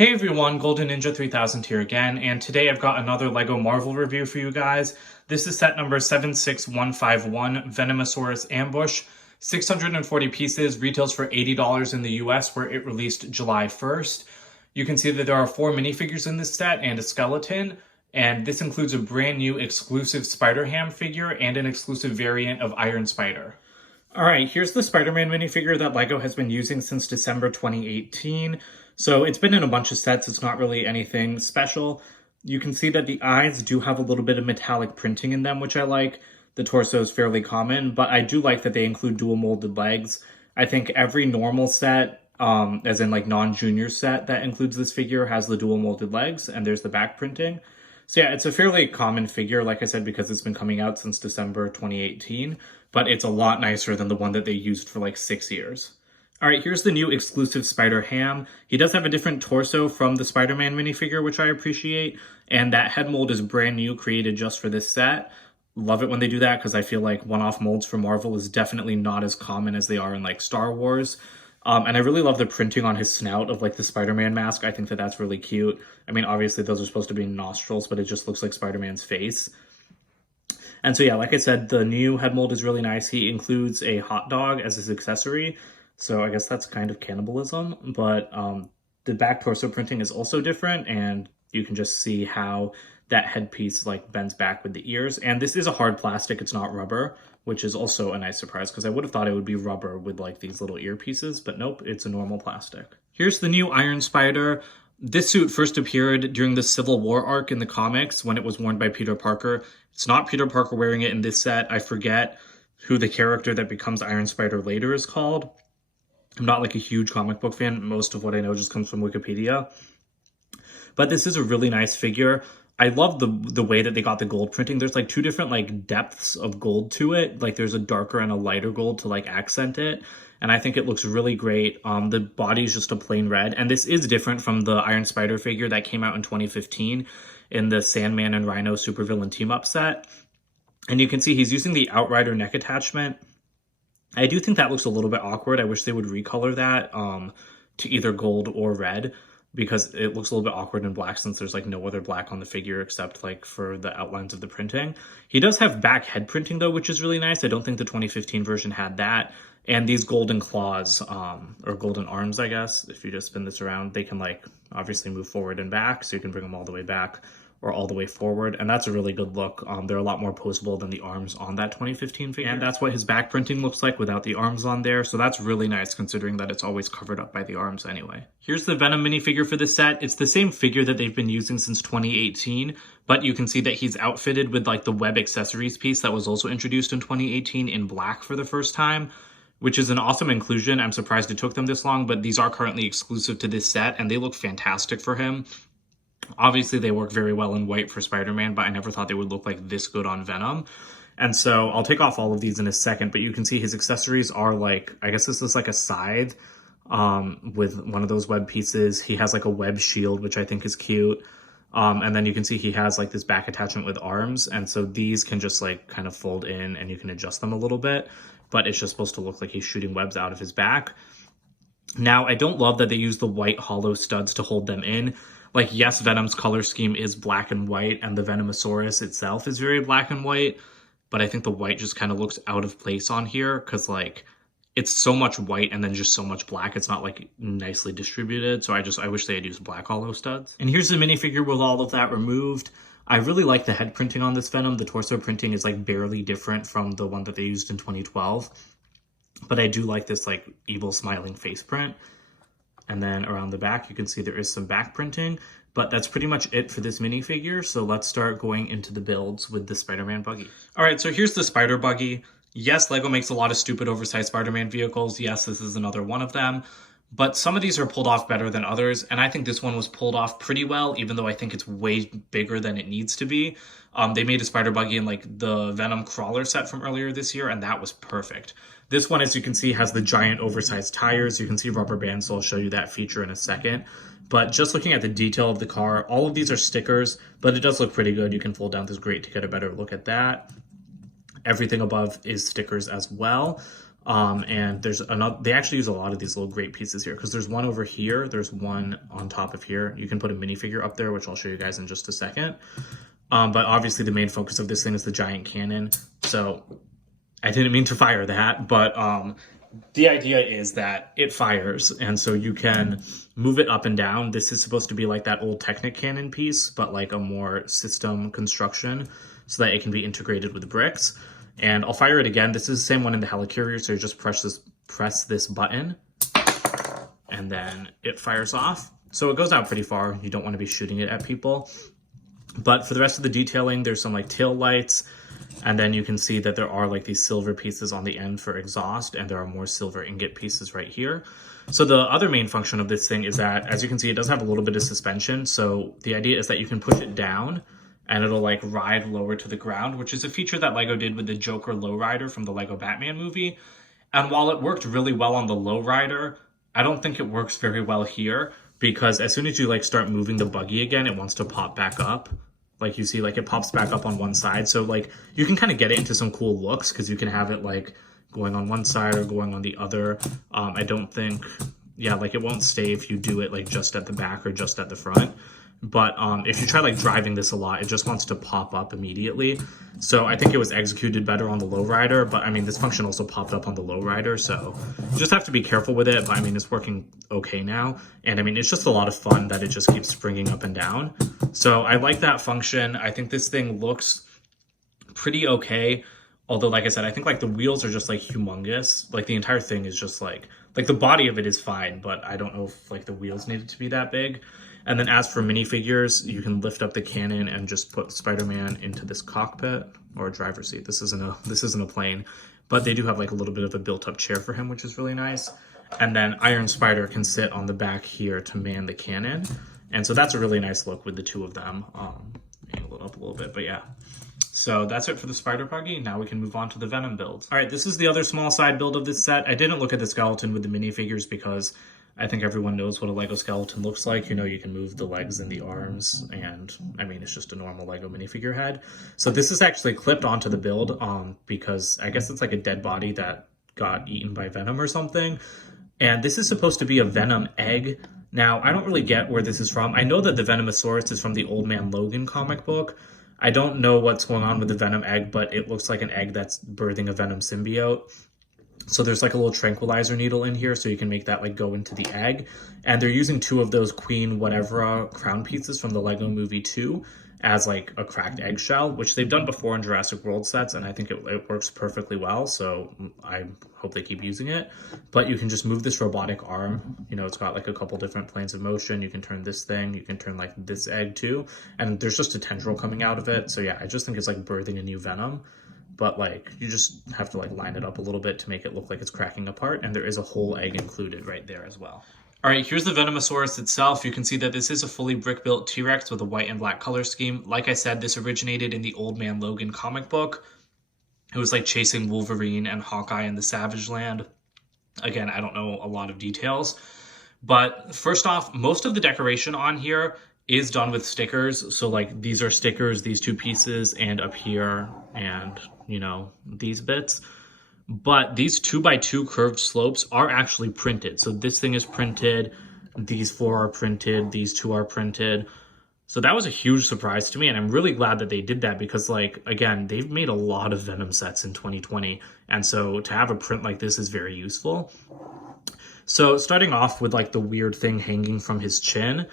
Hey everyone, Golden Ninja 3000 here again, and today I've got another LEGO Marvel review for you guys. This is set number 76151, Venomosaurus Ambush. 640 pieces, retails for $80 in the US, where it released July 1st. You can see that there are 4 minifigures in this set and a skeleton, and this includes a brand new exclusive Spider-Ham figure and an exclusive variant of Iron Spider. Alright, here's the Spider-Man minifigure that LEGO has been using since December 2018. So it's been in a bunch of sets, it's not really anything special. You can see that the eyes do have a little bit of metallic printing in them, which I like. The torso is fairly common, but I do like that they include dual molded legs. I think every normal set, as in like non-junior set that includes this figure, has the dual molded legs, and there's the back printing. So yeah, it's a fairly common figure, like I said, because it's been coming out since December 2018, but it's a lot nicer than the one that they used for like 6 years. Alright, here's the new exclusive Spider-Ham. He does have a different torso from the Spider-Man minifigure, which I appreciate, and that head mold is brand new, created just for this set. Love it when they do that, because I feel like one-off molds for Marvel is definitely not as common as they are in like Star Wars. And I really love the printing on his snout of like the Spider-Man mask. I think that that's really cute. I mean, obviously those are supposed to be nostrils, but it just looks like Spider-Man's face. And so yeah, like I said, the new head mold is really nice. He includes a hot dog as his accessory. So I guess that's kind of cannibalism, but the back torso printing is also different, and you can just see how that headpiece like bends back with the ears. And this is a hard plastic, it's not rubber, which is also a nice surprise because I would have thought it would be rubber with like these little earpieces, but nope, it's a normal plastic. Here's the new Iron Spider. This suit first appeared during the Civil War arc in the comics when it was worn by Peter Parker. It's not Peter Parker wearing it in this set. I forget who the character that becomes Iron Spider later is called. I'm not like a huge comic book fan. Most of what I know just comes from Wikipedia. But this is a really nice figure. I love the way that they got the gold printing. There's like 2 different like depths of gold to it. Like there's a darker and a lighter gold to like accent it. And I think it looks really great. The body is just a plain red. And this is different from the Iron Spider figure that came out in 2015 in the Sandman and Rhino supervillain team-up set. And you can see he's using the Outrider neck attachment. I do think that looks a little bit awkward. I wish they would recolor that to either gold or red, because it looks a little bit awkward in black since there's like no other black on the figure except like for the outlines of the printing. He does have back head printing though, which is really nice. I don't think the 2015 version had that. And these golden claws, or golden arms, I guess, if you just spin this around, they can like obviously move forward and back, so you can bring them all the way back or all the way forward, and that's a really good look. They're a lot more posable than the arms on that 2015 figure, and that's what his back printing looks like without the arms on there, so that's really nice considering that it's always covered up by the arms anyway. Here's the Venom minifigure for this set. It's the same figure that they've been using since 2018, but you can see that he's outfitted with like the web accessories piece that was also introduced in 2018 in black for the first time, which is an awesome inclusion. I'm surprised it took them this long, but these are currently exclusive to this set, and they look fantastic for him. Obviously, they work very well in white for Spider-Man, but I never thought they would look like this good on Venom. And so I'll take off all of these in a second, but you can see his accessories are like, I guess this is like a scythe with one of those web pieces. He has like a web shield, which I think is cute. And then you can see he has like this back attachment with arms. And so these can just like kind of fold in and you can adjust them a little bit, but it's just supposed to look like he's shooting webs out of his back. Now, I don't love that they use the white hollow studs to hold them in. Like, yes, Venom's color scheme is black and white, and the Venomosaurus itself is very black and white, but I think the white just kind of looks out of place on here, because, like, it's so much white and then just so much black. It's not, like, nicely distributed, so I wish they had used black hollow studs. And here's the minifigure with all of that removed. I really like the head printing on this Venom. The torso printing is, like, barely different from the one that they used in 2012, but I do like this, like, evil smiling face print. And then around the back, you can see there is some back printing, but that's pretty much it for this minifigure. So let's start going into the builds with the Spider-Man Buggy. All right, so here's the Spider Buggy. Yes, LEGO makes a lot of stupid oversized Spider-Man vehicles. Yes, this is another one of them, but some of these are pulled off better than others. And I think this one was pulled off pretty well, even though I think it's way bigger than it needs to be. They made a Spider Buggy in like the Venom Crawler set from earlier this year, and that was perfect. This one, as you can see, has the giant oversized tires. You can see rubber bands, so I'll show you that feature in a second. But just looking at the detail of the car, all of these are stickers, but it does look pretty good. You can fold down this grate to get a better look at that. Everything above is stickers as well. And there's another, they actually use a lot of these little great pieces here because there's one over here, there's one on top of here. You can put a minifigure up there, which I'll show you guys in just a second. But obviously the main focus of this thing is the giant cannon. So I didn't mean to fire that, but the idea is that it fires, and so you can move it up and down. This is supposed to be like that old Technic cannon piece, but like a more system construction so that it can be integrated with bricks. And I'll fire it again. This is the same one in the helicarrier, so you just press this button, and then it fires off. So it goes out pretty far. You don't want to be shooting it at people. But for the rest of the detailing, there's some like tail lights, and then you can see that there are like these silver pieces on the end for exhaust, and there are more silver ingot pieces right here. So the other main function of this thing is that, as you can see, it does have a little bit of suspension. So the idea is that you can push it down and it'll like ride lower to the ground, which is a feature that Lego did with the Joker lowrider from the Lego Batman movie. And while it worked really well on the lowrider, I don't think it works very well here, because as soon as you like start moving the buggy again, it wants to pop back up. Like you see, like it pops back up on one side. So like you can kind of get it into some cool looks because you can have it like going on one side or going on the other. I don't think, yeah, like it won't stay if you do it like just at the back or just at the front. But if you try like driving this a lot, it just wants to pop up immediately. So I think it was executed better on the lowrider, but I mean, this function also popped up on the lowrider, so you just have to be careful with it. But I mean, it's working okay now. And I mean, it's just a lot of fun that it just keeps springing up and down. So I like that function. I think this thing looks pretty okay. Although, like I said, I think like the wheels are just like humongous. Like the entire thing is just like the body of it is fine, but I don't know if like the wheels needed to be that big. And then as for minifigures, you can lift up the cannon and just put Spider-Man into this cockpit or driver's seat. This isn't a plane, but they do have like a little bit of a built-up chair for him, which is really nice. And then Iron Spider can sit on the back here to man the cannon. And so that's a really nice look with the two of them. Angle it up a little bit, but yeah. So that's it for the Spider Buggy. Now we can move on to the Venom build. All right, this is the other small side build of this set. I didn't look at the skeleton with the minifigures because I think everyone knows what a Lego skeleton looks like. You know, you can move the legs and the arms, and I mean, it's just a normal Lego minifigure head. So this is actually clipped onto the build because I guess it's like a dead body that got eaten by Venom or something. And this is supposed to be a Venom egg. Now, I don't really get where this is from. I know that the Venomosaurus is from the Old Man Logan comic book. I don't know what's going on with the Venom egg, but it looks like an egg that's birthing a Venom symbiote. So there's like a little tranquilizer needle in here so you can make that like go into the egg. And they're using 2 of those Queen whatever crown pieces from the Lego Movie 2 as like a cracked eggshell, which they've done before in Jurassic World sets, and I think it works perfectly well, so I hope they keep using it. But you can just move this robotic arm. You know, it's got like a couple different planes of motion. You can turn this thing, you can turn like this egg too, and there's just a tendril coming out of it. So yeah, I just think it's like birthing a new Venom. But like, you just have to like line it up a little bit to make it look like it's cracking apart, and there is a whole egg included right there as well. All right, here's the Venomosaurus itself. You can see that this is a fully brick-built T-Rex with a white and black color scheme. Like I said, this originated in the Old Man Logan comic book. It was like chasing Wolverine and Hawkeye in the Savage Land. Again, I don't know a lot of details. But first off, most of the decoration on here is done with stickers. So like these are stickers, these 2 pieces, and up here, and you know, these bits. But these 2x2 curved slopes are actually printed. So this thing is printed, these 4 are printed, these 2 are printed. So that was a huge surprise to me, and I'm really glad that they did that because, like, again, they've made a lot of Venom sets in 2020, and so to have a print like this is very useful. So starting off with like the weird thing hanging from his chin,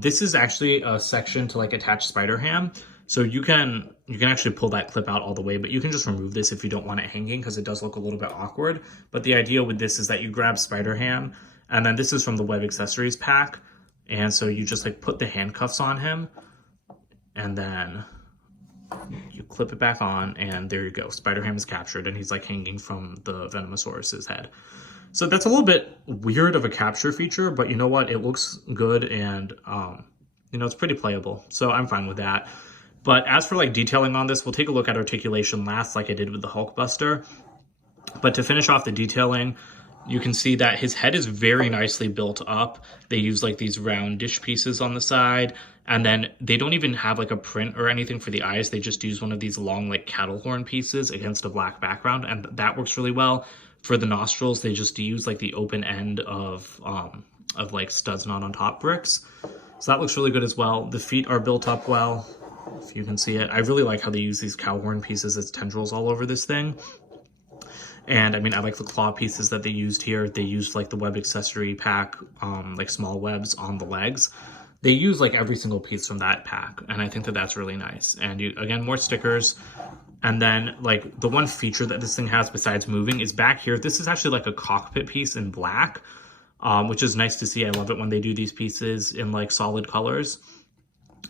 this is actually a section to like attach Spider-Ham. So you can actually pull that clip out all the way, but you can just remove this if you don't want it hanging because it does look a little bit awkward. But the idea with this is that you grab Spider-Ham, and then this is from the web accessories pack. And so you just like put the handcuffs on him, and then you clip it back on, and there you go. Spider-Ham is captured, and he's like hanging from the Venomosaurus's head. So that's a little bit weird of a capture feature, but you know what? It looks good, and you know, it's pretty playable. So I'm fine with that. But as for like detailing on this, we'll take a look at articulation last like I did with the Hulkbuster. But to finish off the detailing, you can see that his head is very nicely built up. They use like these round dish pieces on the side. And then they don't even have like a print or anything for the eyes. They just use one of these long like cattle horn pieces against a black background. And that works really well. for the nostrils, they just use like the open end of like studs not on top bricks. So that looks really good as well. The feet are built up well, if you can see it. I really like how they use these cow horn pieces as tendrils all over this thing. And I mean, I like the claw pieces that they used here. They used like the web accessory pack, like small webs on the legs. They use like every single piece from that pack. And I think that that's really nice. And you, again, more stickers. And then like the one feature that this thing has besides moving is back here. This is actually like a cockpit piece in black, which is nice to see. I love it when they do these pieces in like solid colors.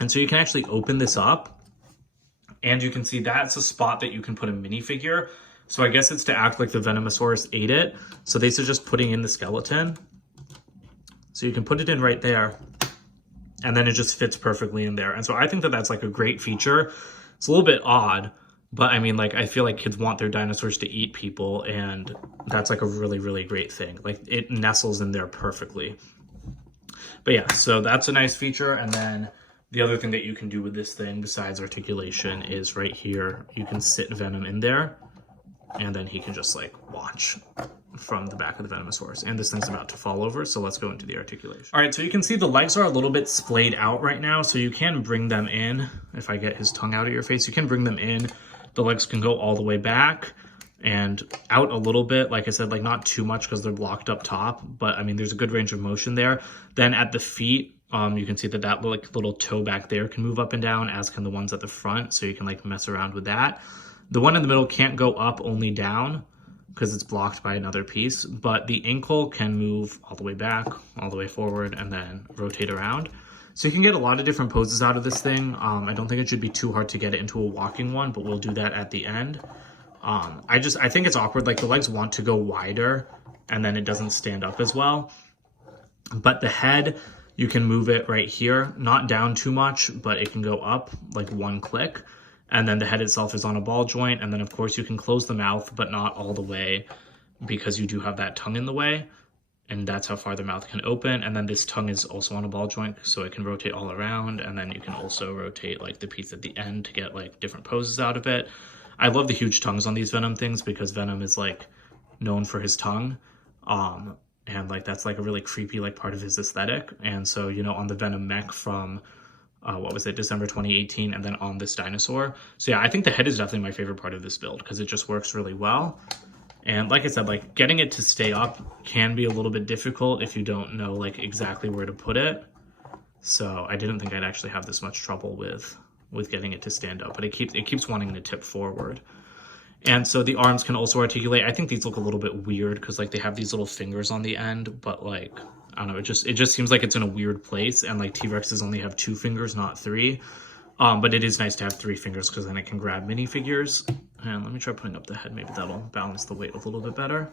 And so you can actually open this up and you can see that's a spot that you can put a minifigure. So I guess it's to act like the Venomosaurus ate it. So they suggest putting in the skeleton. So you can put it in right there and then it just fits perfectly in there. And so I think that that's like a great feature. It's a little bit odd, but I mean, like, I feel like kids want their dinosaurs to eat people, and that's like a really, really great thing. Like, it nestles in there perfectly. But yeah, so that's a nice feature. And then the other thing that you can do with this thing besides articulation is right here, you can sit Venom in there, and then he can just like watch from the back of the Venomosaurus. And this thing's about to fall over, so let's go into the articulation. All right, so you can see the legs are a little bit splayed out right now, so you can bring them in. If I get his tongue out of your face, you can bring them in. The legs can go all the way back and out a little bit. Like I said, like not too much because they're blocked up top, but I mean, there's a good range of motion there. Then at the feet, you can see that that like little toe back there can move up and down, as can the ones at the front. So you can like mess around with that. The one in the middle can't go up, only down, because it's blocked by another piece, but the ankle can move all the way back, all the way forward, and then rotate around. So you can get a lot of different poses out of this thing. I don't think it should be too hard to get it into a walking one, but we'll do that at the end. I think it's awkward. Like the legs want to go wider and then it doesn't stand up as well. But the head, you can move it right here, not down too much, but it can go up like one click. And then the head itself is on a ball joint. And then of course you can close the mouth, but not all the way because you do have that tongue in the way. And that's how far the mouth can open. And then this tongue is also on a ball joint, so it can rotate all around. And then you can also rotate like the piece at the end to get like different poses out of it. I love the huge tongues on these Venom things because Venom is like known for his tongue. And like that's like a really creepy like part of his aesthetic. And so, you know, on the Venom mech from what was it, December 2018, and then on this dinosaur. So yeah, I think the head is definitely my favorite part of this build because it just works really well. And like I said, like getting it to stay up can be a little bit difficult if you don't know like exactly where to put it. So I didn't think I'd actually have this much trouble with getting it to stand up, but it keeps wanting to tip forward. And so the arms can also articulate. I think these look a little bit weird because like they have these little fingers on the end, but like, I don't know, it just seems like it's in a weird place, and like T-Rexes only have 2 fingers, not 3. But it is nice to have 3 fingers because then it can grab minifigures. And let me try putting up the head. Maybe that'll balance the weight a little bit better.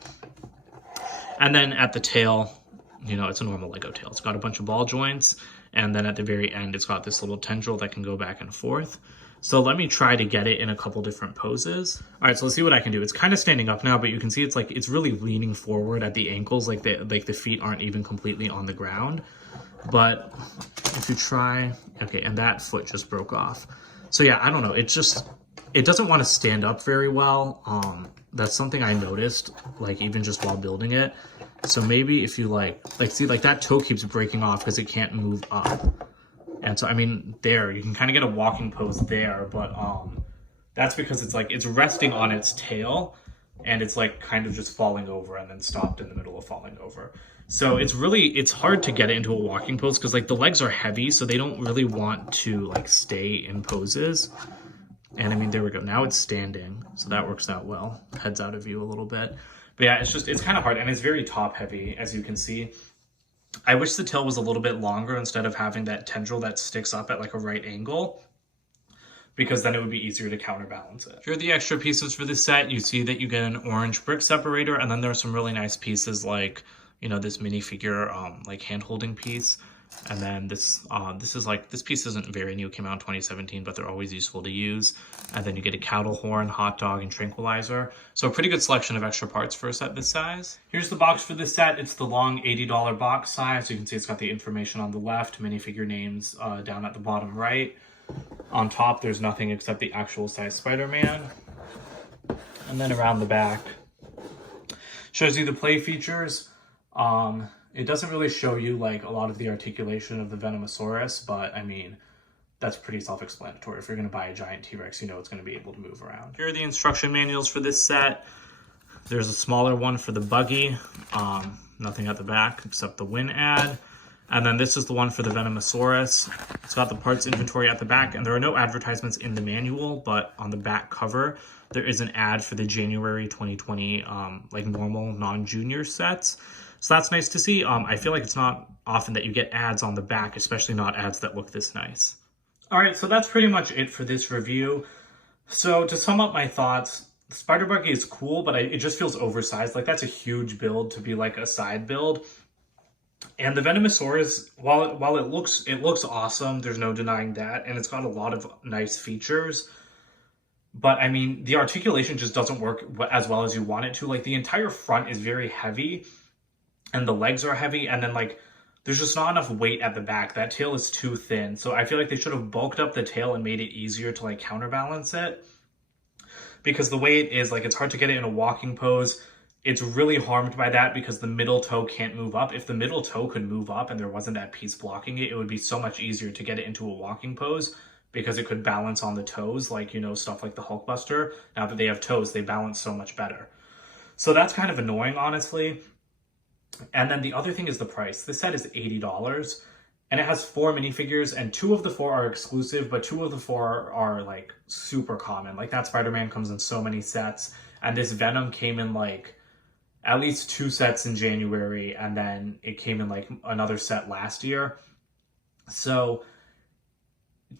And then at the tail, you know, it's a normal Lego tail. It's got a bunch of ball joints. And then at the very end, it's got this little tendril that can go back and forth. So let me try to get it in a couple different poses. All right, so let's see what I can do. It's kind of standing up now, but you can see it's like, it's really leaning forward at the ankles. Like the feet aren't even completely on the ground. But if you try, okay, and that foot just broke off. So yeah, I don't know. It doesn't want to stand up very well. That's something I noticed, like even just while building it. So maybe if you like see like that toe keeps breaking off because it can't move up. And so, I mean, there, you can kind of get a walking pose there, but that's because it's like, it's resting on its tail and it's like kind of just falling over and then stopped in the middle of falling over. So it's hard to get it into a walking pose because like the legs are heavy, so they don't really want to like stay in poses. And I mean, there we go. Now it's standing, so that works out well. Head's out of view a little bit. But yeah, it's kind of hard, and it's very top heavy, as you can see. I wish the tail was a little bit longer instead of having that tendril that sticks up at like a right angle, because then it would be easier to counterbalance it. Here are the extra pieces for this set. You see that you get an orange brick separator, and then there are some really nice pieces like, you know, this minifigure like hand-holding piece. And then this piece isn't very new, it came out in 2017, but they're always useful to use. And then you get a cattle horn, hot dog, and tranquilizer. So a pretty good selection of extra parts for a set this size. Here's the box for this set. It's the long $80 box size. You can see it's got the information on the left, minifigure names down at the bottom right. On top, there's nothing except the actual size Spider-Man. And then around the back, Shows you the play features. It doesn't really show you like a lot of the articulation of the Venomosaurus, but I mean, that's pretty self-explanatory. If you're going to buy a giant T-Rex, you know it's going to be able to move around. Here are the instruction manuals for this set. There's a smaller one for the Buggy. Nothing at the back except the win ad. And then this is the one for the Venomosaurus. It's got the parts inventory at the back, and there are no advertisements in the manual, but on the back cover, there is an ad for the January 2020 like normal non-junior sets. So that's nice to see. I feel like it's not often that you get ads on the back, especially not ads that look this nice. All right, so that's pretty much it for this review. So to sum up my thoughts, the Spider Buggy is cool, but it just feels oversized. Like that's a huge build to be like a side build. And the Venomosaurus, while it looks awesome, there's no denying that, and it's got a lot of nice features. But I mean, the articulation just doesn't work as well as you want it to. Like the entire front is very heavy, and the legs are heavy, and then like there's just not enough weight at the back. That tail is too thin. So I feel like they should have bulked up the tail and made it easier to like counterbalance it. Because the way it is, like it's hard to get it in a walking pose. It's really harmed by that because the middle toe can't move up. If the middle toe could move up and there wasn't that piece blocking it, it would be so much easier to get it into a walking pose because it could balance on the toes, like, you know, stuff like the Hulkbuster. Now that they have toes, they balance so much better. So that's kind of annoying, honestly. And then the other thing is the price. This set is $80, and it has 4 minifigures, and 2 of the 4 are exclusive, but 2 of the 4 are like super common. Like that Spider-Man comes in so many sets, and this Venom came in like at least 2 sets in January, and then it came in like another set last year. So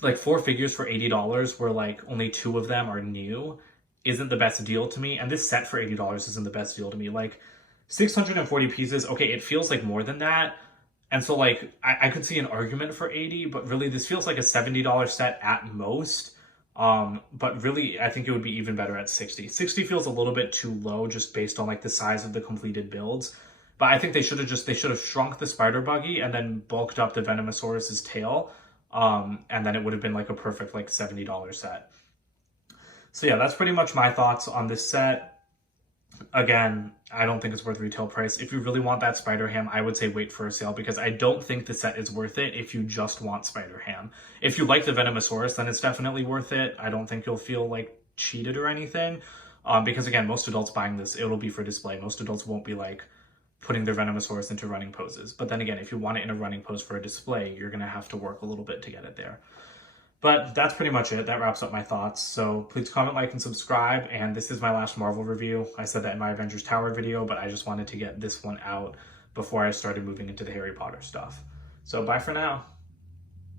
like 4 figures for $80 where like only 2 of them are new isn't the best deal to me. And this set for $80 isn't the best deal to me. Like 640 pieces, okay, it feels like more than that. And so like I could see an argument for 80, but really this feels like a $70 set at most. But really I think it would be even better at 60. 60 feels a little bit too low just based on like the size of the completed builds. But I think they should have shrunk the Spider Buggy and then bulked up the Venomosaurus's tail. And then it would have been like a perfect like $70 set. So yeah, that's pretty much my thoughts on this set. Again, I don't think it's worth retail price. If you really want that Spider-Ham, I would say wait for a sale because I don't think the set is worth it if you just want Spider-Ham. If you like the Venomosaurus, then it's definitely worth it. I don't think you'll feel like cheated or anything. Because again, most adults buying this, it'll be for display. Most adults won't be like putting their Venomosaurus into running poses. But then again, if you want it in a running pose for a display, you're going to have to work a little bit to get it there. But that's pretty much it. That wraps up my thoughts. So please comment, like, and subscribe. And this is my last Marvel review. I said that in my Avengers Tower video, but I just wanted to get this one out before I started moving into the Harry Potter stuff. So bye for now.